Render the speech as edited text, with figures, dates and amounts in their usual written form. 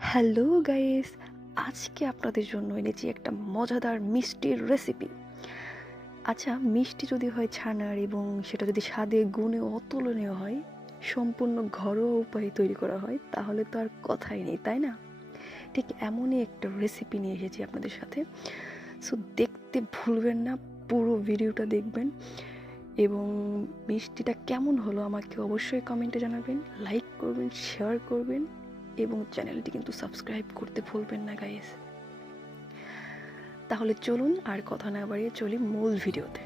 Hello guys, আজকে আপনাদের জন্য এনেছি একটা মজাদার মিষ্টির রেসিপি। আচ্ছা, মিষ্টি যদি হয় ছানার এবং সেটা যদি স্বাদে গুণে অতুলনীয় হয়, সম্পূর্ণ ঘরোয়া উপায়ে তৈরি করা হয়, তাহলে তো আর কথাই নেই, তাই না? ঠিক এমনই একটা রেসিপি নিয়ে এসেছি আপনাদের সাথে। সো দেখতে ভুলবেন না, পুরো ভিডিওটা দেখবেন এবং মিষ্টিটা কেমন হলো আমাকে অবশ্যই কমেন্টে জানাবেন, লাইক করবেন, শেয়ার করবেন এবং চ্যানেলটি কিন্তু সাবস্ক্রাইব করতে ভুলবেন না গাইস। তাহলে চলুন আর কথা না বাড়িয়ে চলি মূল ভিডিওতে।